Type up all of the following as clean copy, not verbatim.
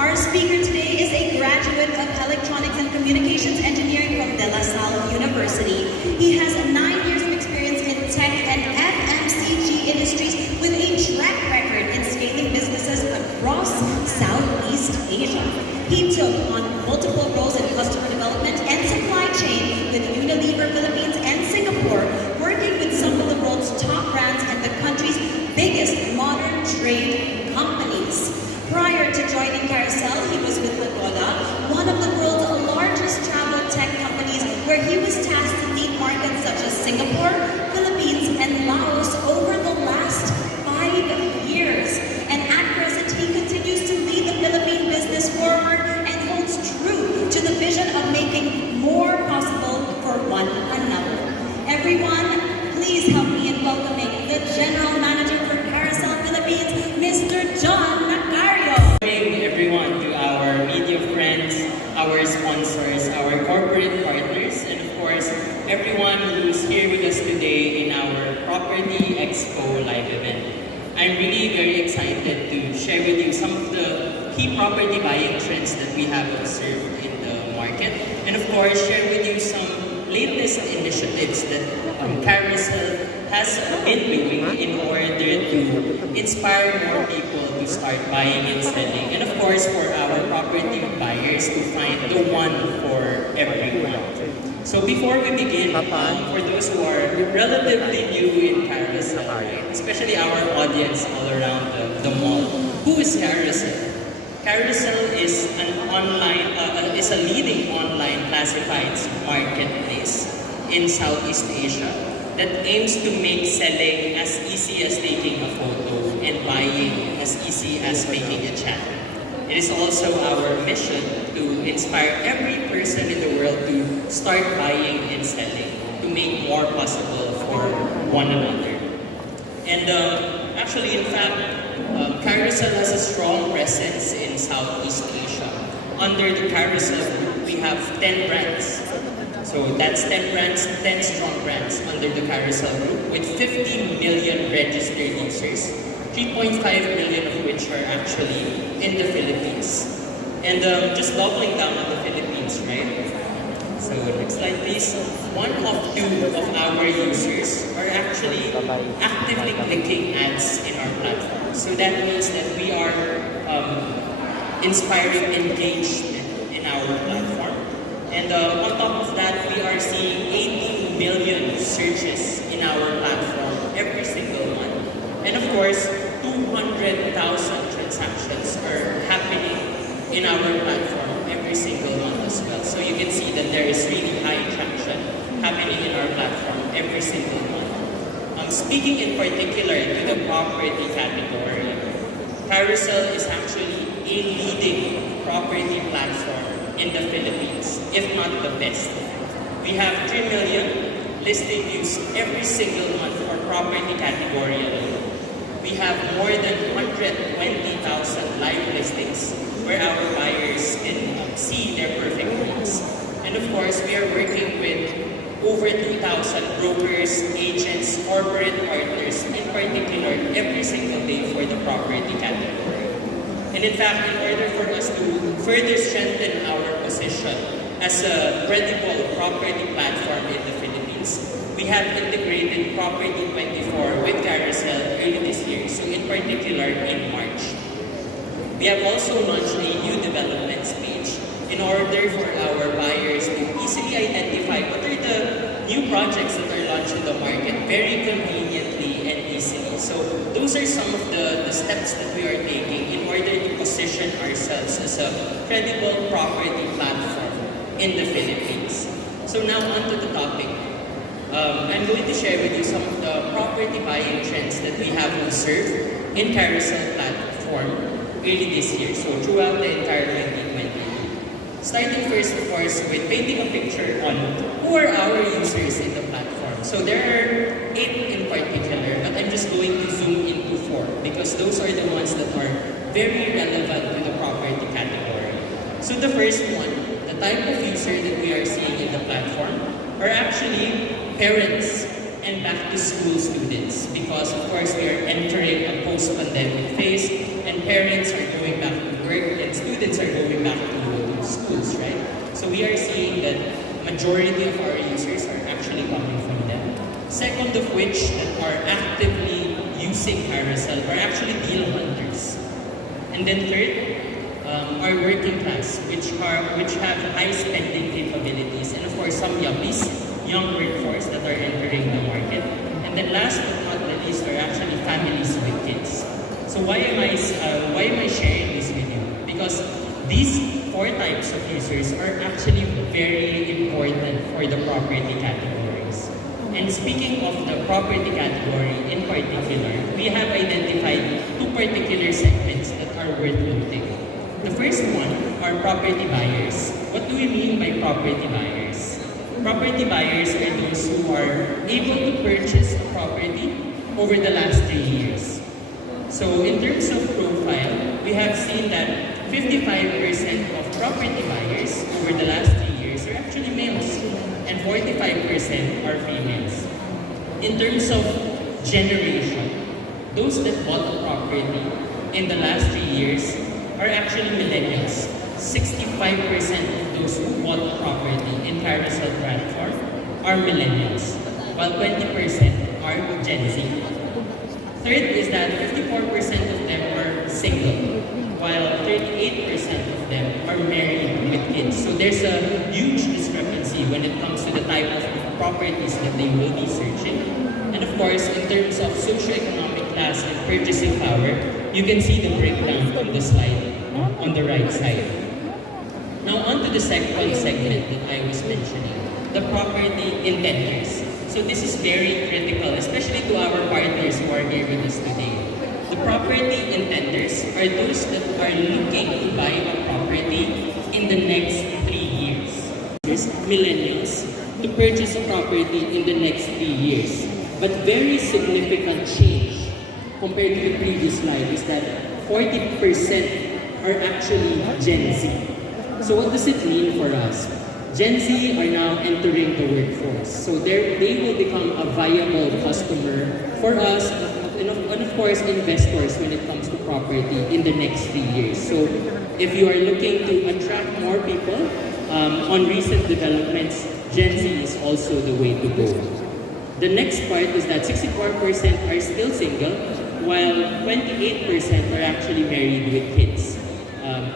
Our speaker today is a graduate of Electronics and Communications Engineering from De La Salle University. He has 9 years of experience in tech and FMCG industries with a track record in scaling businesses across Southeast Asia. He took on multiple roles in customer development and supply chain with Unilever Philippines and Singapore, working with some of the world's top brands and the country's biggest modern trade companies. Prior to joining Carousell, he was with Agoda, one of the world's largest travel tech companies, where he was tasked to lead markets such as Singapore, Philippines, and Laos over the last 5 years. And at present, he continues to lead the Philippine business forward and holds true to the vision of making more possible for one another. Everyone, please help me in welcoming the General Manager for Carousell Philippines, Mr. John. Everyone, to our media friends, our sponsors, our corporate partners, and of course, everyone who's here with us today in our Property Expo live event. I'm really very excited to share with you some of the key property buying trends that we have observed in the market, and of course, share with you some latest initiatives that Carousell has been doing in order to inspire more people to start buying and selling, and of course for our property buyers to find the one for everyone. So before we begin, for those who are relatively new in Carousell, right, especially our audience all around the mall, who is Carousell? Carousell is is a leading online classifieds marketplace in Southeast Asia that aims to make selling as easy as taking a photo and buying as easy as making a chat. It is also our mission to inspire every person in the world to start buying and selling, to make more possible for one another. And actually, in fact, Carousell has a strong presence in Southeast Asia. Under the Carousell group, we have 10 brands. So that's 10 brands, 10 strong brands under the Carousell group with 50 million registered users, 3.5 million of which are actually in the Philippines. And just doubling down on the Philippines, right? So next slide please. 1 of 2 of our users are actually actively clicking ads in our platform. So that means that we are inspiring engagement in our platform. And on top of that, we are seeing 18 million searches in our platform every single month. And of course, 200,000 transactions are happening in our platform every single month as well. So you can see that there is really high traction happening in our platform every single month. Speaking in particular to the property category, Carousell is actually a leading property platform in the Philippines, if not the best. We have 3 million listing views every single month for property category alone. We have more than 120,000 live listings where our buyers can see their perfect homes. And of course, we are working with over 2,000 brokers, agents, corporate partners, in particular, every single day for the property category. And in fact, in order for us to further strengthen our position as a credible property platform in the Philippines, we have integrated Property 24 with Carousell early this year, so in particular in March. We have also launched a new developments page in order for our buyers to easily identify what are the new projects that are launched in the market very conveniently and easily. So those are some of the steps that we are taking in order to position ourselves as a credible property platform in the Philippines. So now on to the topic. I'm going to share with you some of the property buying trends that we have observed in Carousell platform early this year, so throughout the entire 2020. Starting first, of course, with painting a picture on who are our users in the platform. So there are 8 in particular, but I'm just going to zoom into 4 because those are the ones that are very relevant to the property category. So the first one, the type of user that we are seeing in the platform are actually parents and back-to-school students because, of course, we are entering a post-pandemic phase and parents are going back to work and students majority of our users are actually coming from them. Second of which, that are actively using carousel are actually deal hunters. And then third, our working class, which have high spending capabilities, and of course some yuppies, young workforce that are entering the market. And then last but not the least are actually families with kids. So why am I sharing this with you? Because these four types of users are actually very important for the property categories. And speaking of the property category in particular, we have identified two particular segments that are worth noting. The first one are property buyers. What do we mean by property buyers? Property buyers are those who are able to purchase a property over the last 3 years. So in terms of profile, we have seen that 55% of property buyers over the last 3 years are actually males and 45% are females. In terms of generation, those that bought a property in the last 3 years are actually millennials. 65% of those who bought a property in carousel platform are millennials, while 20% are Gen Z. Third is that 54% of them are single, while 38% of them are married with kids. So there's a huge discrepancy when it comes to the type of properties that they will be searching. And of course, in terms of socioeconomic class and purchasing power, you can see the breakdown on the slide on the right side. Now on to the second segment that I was mentioning, the property intenders. So this is very critical, especially to our partners who are here with us today. The property intenders are those that are looking to buy a property in the next 3 years. Millennials to purchase a property in the next 3 years. But very significant change compared to the previous slide is that 40% are actually Gen Z. So what does it mean for us? Gen Z are now entering the workforce. So they will become a viable customer for us and of course investors when it comes to property in the next 3 years. So if you are looking to attract more people on recent developments, Gen Z is also the way to go. The next part is that 64% are still single, while 28% are actually married with kids.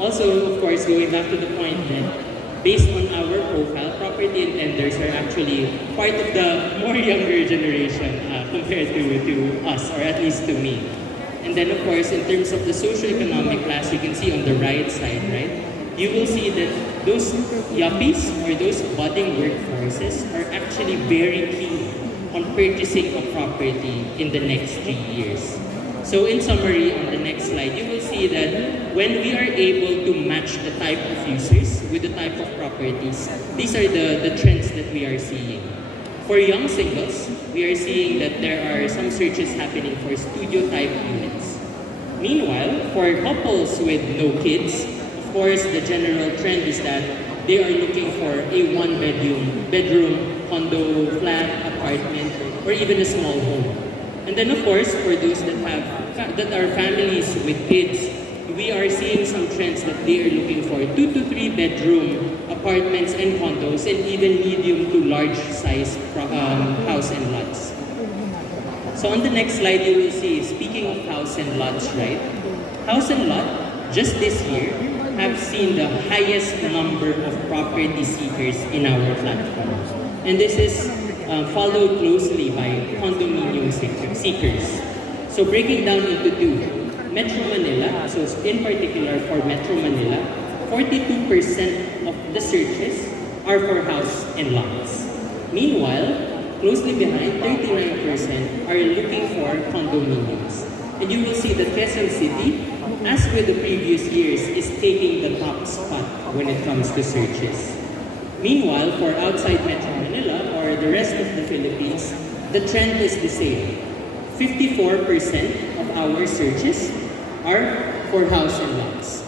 Also, of course, going back to the point that based on our profile, property intenders are actually part of the more younger generation compared to us, or at least to me. And then, of course, in terms of the socioeconomic class, you can see on the right side, right? You will see that those yuppies or those budding workforces are actually very keen on purchasing a property in the next 3 years. So in summary, on the next slide, you will see that when we are able to match the type of users with the type of properties, these are the trends that we are seeing. For young singles, we are seeing that there are some searches happening for studio-type units. Meanwhile, for couples with no kids, of course, the general trend is that they are looking for a bedroom, condo, flat, apartment, or even a small home. And then of course, for those that are families with kids, we are seeing some trends that they are looking for 2 to 3 bedroom apartments and condos, and even medium to large size house and lots. So on the next slide, you will see, speaking of house and lots, right? House and lot, just this year, have seen the highest number of property seekers in our platform. And this is followed closely by condominium seekers. So breaking down into two, Metro Manila, so in particular for Metro Manila, 42% of the searches are for house and lots. Meanwhile, closely behind, 39% are looking for condominiums. And you will see that Quezon City, as with the previous years, is taking the top spot when it comes to searches. Meanwhile, for outside Metro Manila or the rest of the Philippines, the trend is the same. 54% of our searches are for house and lots.